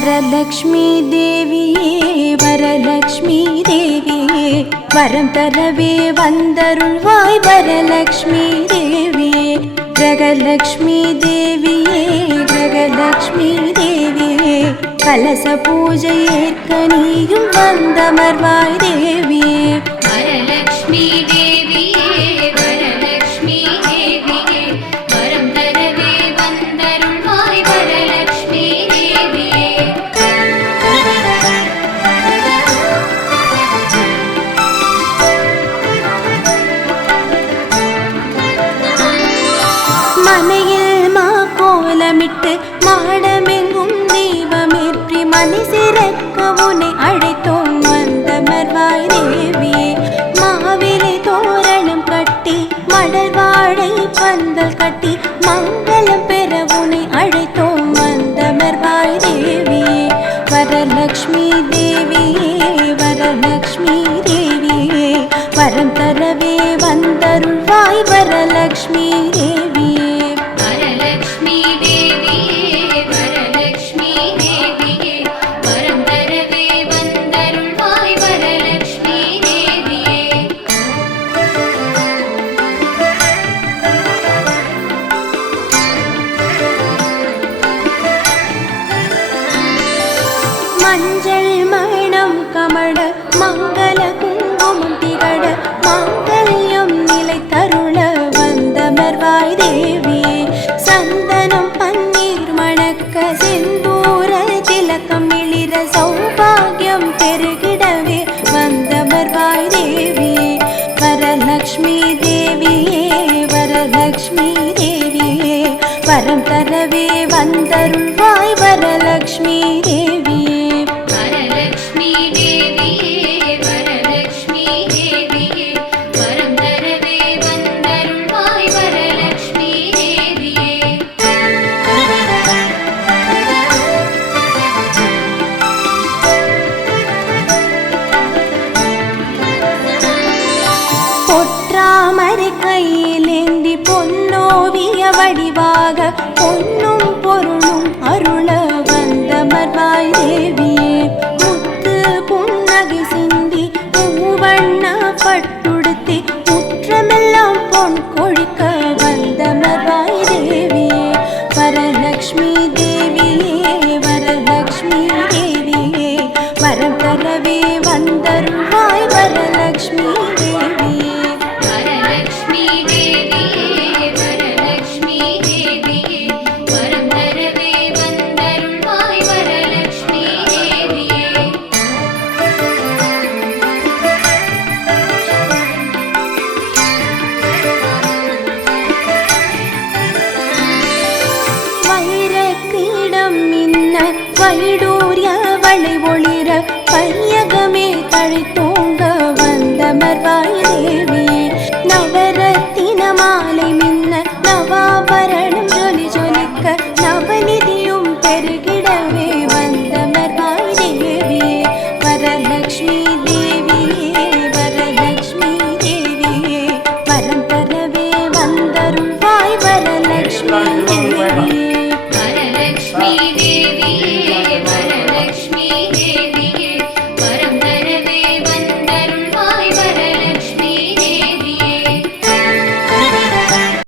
வரலக்ஷ்மி தேவியே வரலக்ஷ்மி தேவியே வரம் தரவே வந்தருள்வாய் வரலக்ஷ்மி தேவியே கிரகலக்ஷ்மி தேவியே கிரகலக்ஷ்மி தேவியே கலச பூஜை ஏற்க நீயும் வந்தமர்வாய் தேவியே வரலக்ஷ்மி தேவியே வரலக்ஷ்மி தேவியே வரம் தரவே வந்தருள்வாய் வரலக்ஷ்மி தேவியே மனையில் மா கோலமிட்டு மாடமெங்கும் தீபமேற்றி மணி சிறக்க உன்னை அழைத்தோம் வந்தமர்வாய் தேவியே மாவிலை தோரணம் கட்டி மடல் வாழை பந்தல் கட்டி மங்களம் பெற உன்னை அழைத்தோம் வந்தமர்வாய் தேவியே வரலக்ஷ்மி தேவியே வரலக்ஷ்மி தேவியே வரம் தரவே வந்தருள்வாய் வரலக்ஷ்மி தேவியே வரலக்ஷ்மி தேவியே வரலக்ஷ்மி தேவியே வரம் தரவே வந்தருள்வாய் வரலக்ஷ்மி தேவியே மஞ்சள் மணம் கமழ மங்கள குங்குமம் திகழ மாங்கல்யம் நிலை தருள வந்தமர்வாய் தேவியே சந்தனம் பன்னீர் மணக்க செந்தூர திலக்கம் மிளிர சௌபாகியம் பெருகிடவே வந்தமர்வாய் தேவியே வரலக்ஷ்மி தேவியே வரலக்ஷ்மி தேவியே வரம் தரவே வந்தருள்வாய் வரலக்ஷ்மி தேவியே வரலக்ஷ்மி தேவியே வரலக்ஷ்மி தேவியே வரம் தரவே வந்தருள்வாய் வரலக்ஷ்மி தேவியே பொற்றாமரை கையிலேந்தி பொன்னோவிய வடிவாக பொன்னும் பொருளும் அருள வந்தமர்வாய் தேவியே முத்து புன்னகை சிந்தி மூவண்ண பட்டுடுத்தி முற்றமெல்லாம் பொன் கொழிக்க வந்தமர்வாய் தேவியே வரலக்ஷ்மி தேவியே வரலக்ஷ்மி தேவியே வரம் தரவே வந்தருள்வாய் வரலக்ஷ்மி தேவியே வரலக்ஷ்மி தேவியே வரலக்ஷ்மி தேவியே வரம் தரவே வந்தருள்வாய் வரலக்ஷ்மி தேவியே வைரக்கிரீடம் மின்ன வைடூரிய வளை ஒளிர பையகமே தழைத்தோங்க வந்தமர்வாய்